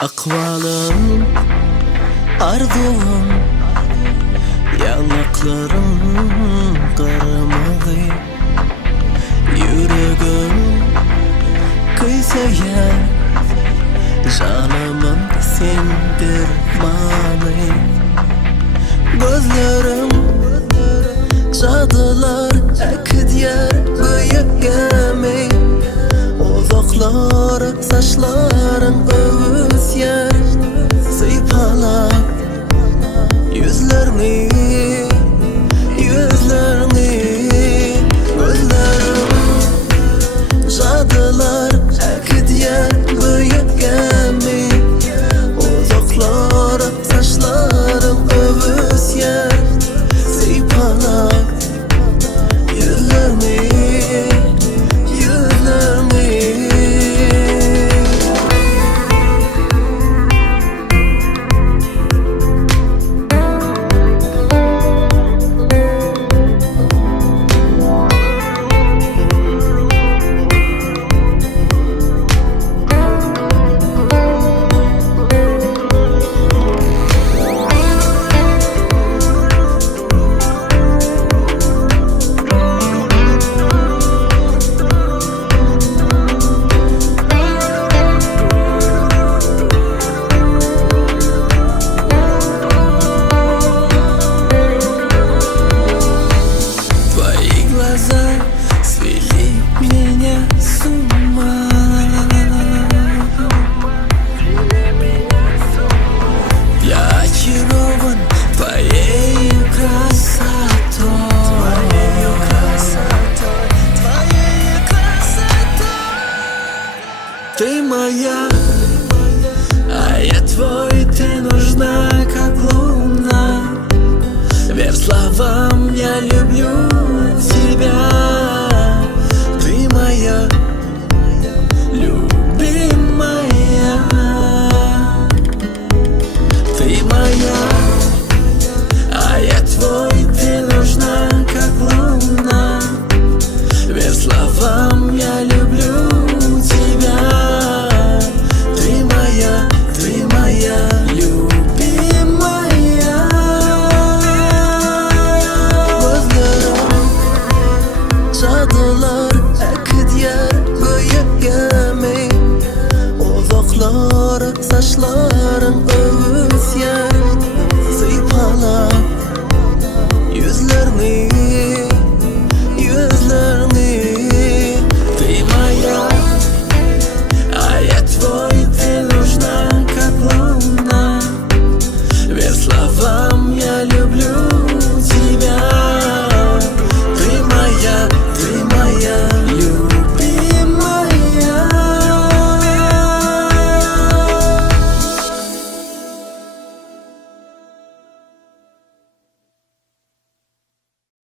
Akvalım, arzuum, yanaklarım kırmızı. Yüreğim kıyıya, canımın sendir bana. Gözlerim cadılar akıdyer büyük gemi. Uzaklara saçların öğüs yer. Sıypala yüzlerini, yüzlerini. Gözlerim cadılar akıdyer büyük gemi. Uzaklara saçların öğüs yer. Sıypala yüzlerini, yüzlerini. Свели меня с ума. Я очарован твоей красотой, твоей красотой, твоей красотой. Ты моя, а я твой, ты нужна, как луна. Верь словам, я люблю тебя. Ты моя любимая. Ты моя, а я твой, ты нужна, как луна. Верь словам, я люблю тебя. Ты моя любимая. Cadılar akıdyer büyük gemi. Uzaklara saçların öğüs yer. Sıypala yüzlerini, yüzlerini. Ты моя, а я твой, ты нужна, как луна. Верь словам, я люблю